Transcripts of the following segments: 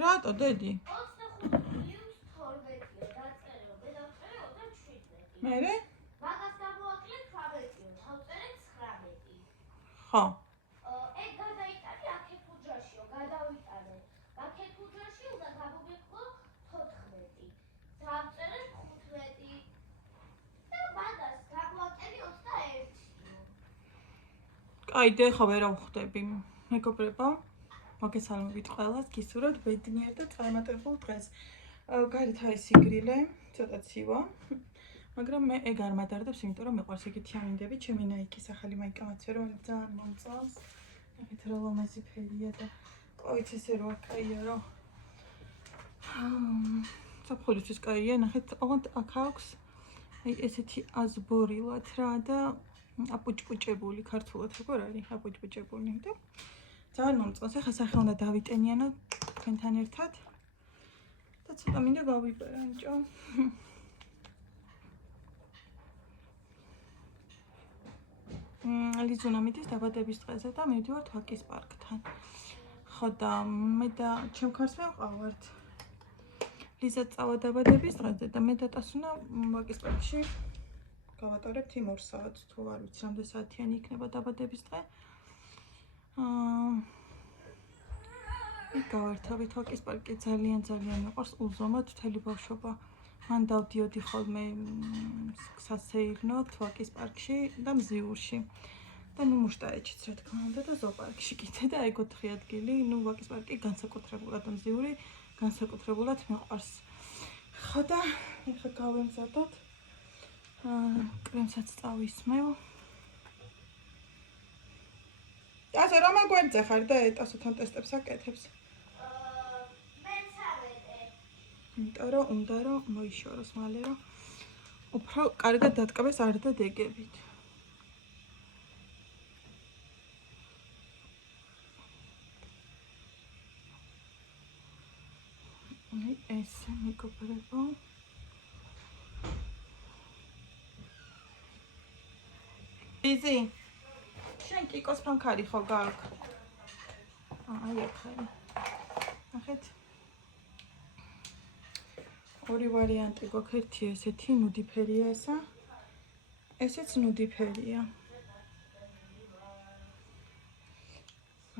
რატო დედი? 25+12-ია დაწერილ, მე დავწერე 37. მერე? მაგას დავუაკლებ 18-ი, დავწერე 19. ხო. ეგ გადაიტანე აქეთ უჯრაშიო, გადავიტანე. აქეთ უჯრაში უნდა გამომიყო 14. დავწერე 15. და მაგას დავუაკლები 21-ი. კაი, ხა ვერა ვხვდები. მეგობრებო, მოგესალმებით ყველას, გისურვებთ ბედნიერ და წარმატებულ დღეს. გარეთ არის სიგრილე, ცოტა ცივა. მაგრამ მე ეგ არ მადარდებს, იმიტომ რომ მიყვარს ეგეთი ამინდები, ჩემი ნაიკის ახალი მაიკამაცვე, რომელიც ძალიან მომწონს. ნახეთ რა ლამაზი ფერია და ყავით ესე რო კაია რა. საფხულისთვის კაია, ნახეთ, ოღონდ აქ აქვს აი ესეთი აზბორილად რა და აპუჭპუჭებული, ქართულად როგორ არის აპუჭპუჭებული და ძალიან მომწონს. ახლა სახე უნდა დავიტენიანო თქვენთან ერთად და ცოტა მინდა გავიბერანჭო. ლიზუნა მიდის დაბადების დღეზე და მივდივართ ვაკის პარკთან. ხო და მე და ჩემ ქარს ვიყავართ. ლიზა წავა დაბადების დღეზე და მე და ტასუნა ვაკის პარკში გავატარებთ იმ 2 საათს, თუ არ ვიცი რამდენი საათიანი იქნება დაბადების დღე. გავართავით ვაკის პარკი, ძალიან მიყვარს უზომოდ მთელი ბავშვობა. მან დავდიოდი ხოლმე სასეირნოდ ვაკის პარკში და მზიურში. და ნუ მუშტაეჩიც რა თქმა უნდა და ზოოპარკში კიდე და ეგ 4 ადგილი, ნუ ვაკის პარკი განსაკუთრებულად და მზიური განსაკუთრებულად მიყვარს. ხო და ეხლა გავემზადოთ. კრემსაც წავისმევ. ასე რომ აგვერდზე ხარ და ეტასოთან ტესტებს აკეთებს. იმიტომ რომ უნდა რომ მოიშოროს მალე რომ უფრო კარგად დატკბეს არ და დეგებით. აი ესე მეგობრებო. იზი შენ კიკოს ფანქარი ხო გაქვს? აი აქ არის. ნახეთ. ორი ვარიანტი გვაქვს, ერთი ესეთი ნუდი ფერია ესა. ესეც ნუდი ფერია.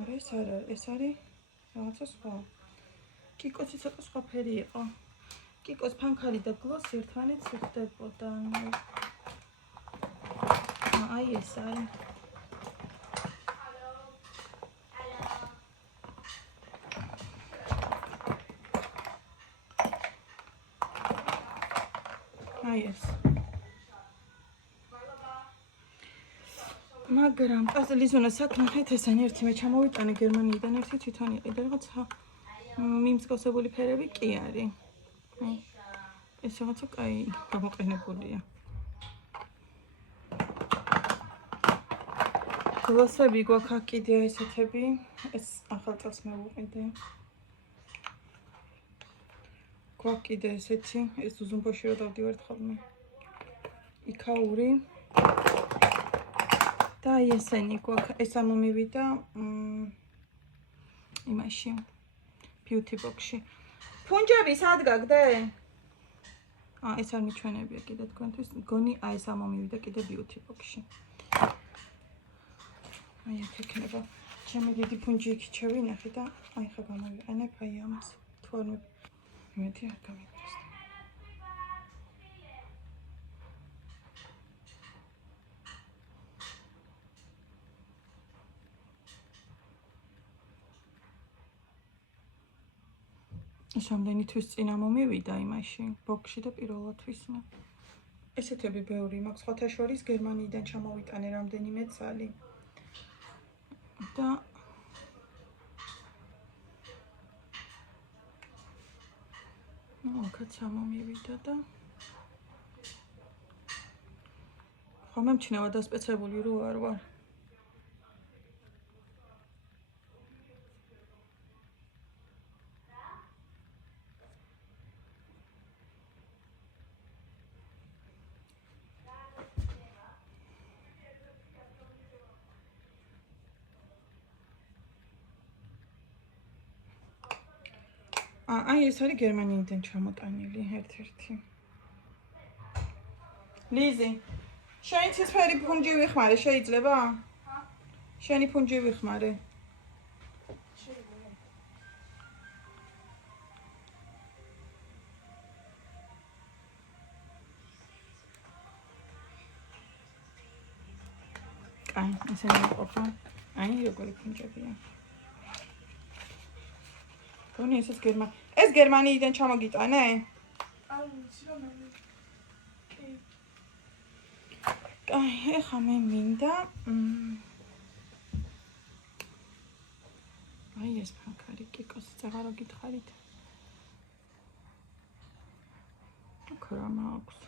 არა ეს არა, ეს არის რაღაცა სხვა. კიკოსი ცოტა სხვა ფერი იყო. კიკოს ფანქარი და გლოსი ერთმანეთს ხვდებოდა. აი ეს არის. აი ეს. მაგრამ ლიზუნა საკნახეთ ესენი ერთი მე ჩამოვიტანე გერმანიიდან, ერთი თვითონ იყიდა რაღაცა მიმსგავსებული ფერები კი არის. ეს რაღაცა კაი გამოყენებულია. გლოსები გვაქვს კიდე ესეთები, ეს ახალ წელს მოვუყიდე. გვაქვს კიდე ესეთი, ეს უზუმბოში რო დავდივართ ხოლმე. იქაური. და აი ესენი გვაქვს, ეს ამომივიდა იმაში beauty box-ში. ფუნჯები სად გაგდე? ეს არ მიჩვენებია კიდე თქვენთვის. მგონი აი ეს ამომივიდა კიდე beauty box-ში. აი აქ იქნება. ჩემი დიდი ფუნჯი იქ ჩევინახე და აი ხა გამოვიყენებ აი ამას. თუ არ მედი არ გამიგრეს. ეს რამდენი თვის წინ ამომივიდა იმაში, ბოქში და პირველად თვისმა. ესეთები ბევრი მაქვს, სხვათა შორის გერმანიიდან ჩამოვიტანე რამდენიმე ცალი. და აქაც ამომივიდა და ხომ მემჩნევა დასპეცებული რო არ ვარ. აი ეს არის გერმანიიდან ჩამოტანილი ერთ-ერთი. ლიზი, შენი ცისფერი ფუნჯი ვიხმარე, შეიძლება? შენი ფუნჯი ვიხმარე. აი, ესენი იყოფა. აი, როგორი ფუნჯებია. თუნი ეს გერმანიიდან ჩამოგიტანე? აი, ვიცი რომ მე. აი, ეხა მე მინდა აი ეს ფანქარი კიკოს წაღარო გითხარით. აქ რა მაქვს?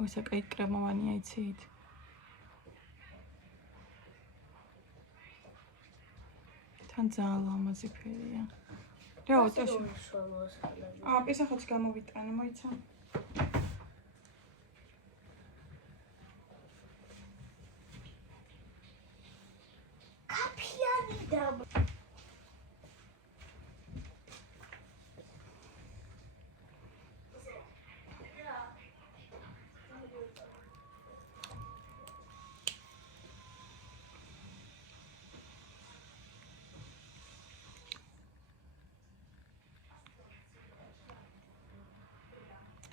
ой, საკაი კრემოვანია იცით? თან ძალიან ლამაზი ფერია. რა ოტაში? პისახოც გამოვიტანე, მოიცა. კაფიანი და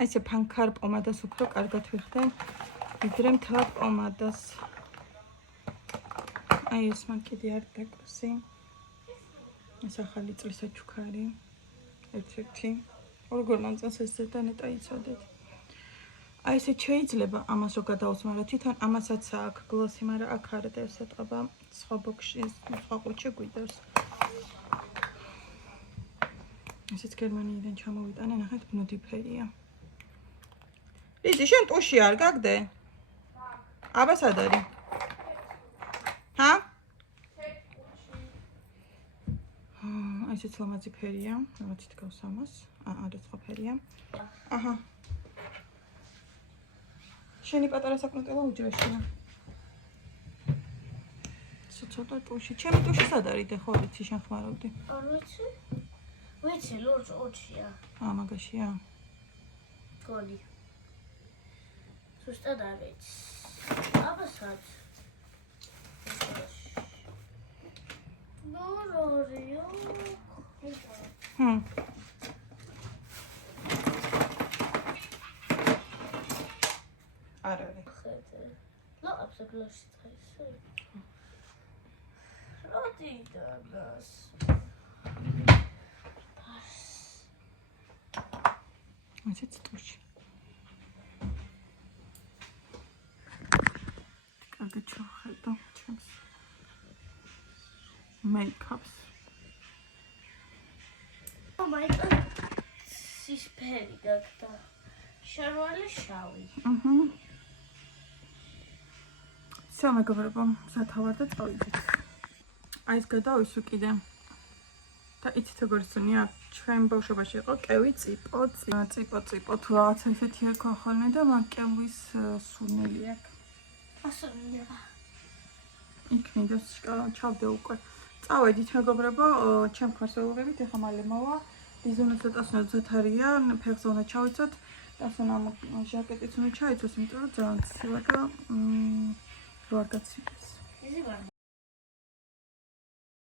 ესე ფანქარ პომადას უფრო კარგად ვიხდე, ვიდრე მთლად პომადას. აი ეს მან კიდე არ დაკოსი. ეს ახალი წლის აჩუქარი. ერთ-ერთი. როგორ მომწონს ეს ზედანეტა იცოდეთ. აი ესე შეიძლება ამას რო გადაუსმარო, თვითონ ამასაც აქვს გლოსი, მაგრამ აქ არა და ეს ეტყობა სხვა ბოქსში, სხვა ყუთში გვიდევს. ესეც გერმანიიდან ჩამოვიტანე, ნახეთ, ბნუდი ფერია. ლიზი, შენ ტუში არ გაგდე? აბა სად არის? ჰა? ესეც ლამაზი ფერია, რაღაც დგავს ამას. არა სხვა ფერია. აჰა. შენი პატარა საკნოტელო უჯრაშია. ცოტა ტუში. ჩემი ტუში სად არის და ხო ვიცი შენ ხმარავდი? არ ვიცი. ვიცი, ლურჯ ოჩია. მაგაშია. გონი. ზუსტად არ ვიცი. აბასაც. ნორორიო. არ არის. ხედე. ნუ აბსოლუტურად ცხელი. როდიდანას. ესეც ტუში. კარგი ჩავხედო ჩემს მეიკაპს. მაიკა სისფერი გაკდა. შარვალი შავი. всё, მეგობრებო, სათავარ და წავიდეთ. აი ეს გადავისვი კიდე. და იცით როგორ სუნია, ჩვენ ბავშვობაში იყო კევი ციპო, ციპო თუ რაღაცა ისეთი აქვს ხოლმე და მაგ კევის სუნელი აქვს. ასუნია. იქ მინდოს ჩავდე უკვე. წავედით მეგობრებო, ჩემ ხარსველობებით, ეხლა მალე მოვა. დიზაინს ცოტა თარია, ფეხზე უნდა ჩავიცოთ. დასვენ ამ ჟაკეტიც უნდა ჩაიცოს, იმიტომ რომ ძალიან ცილა და რო არ გაცივდეს.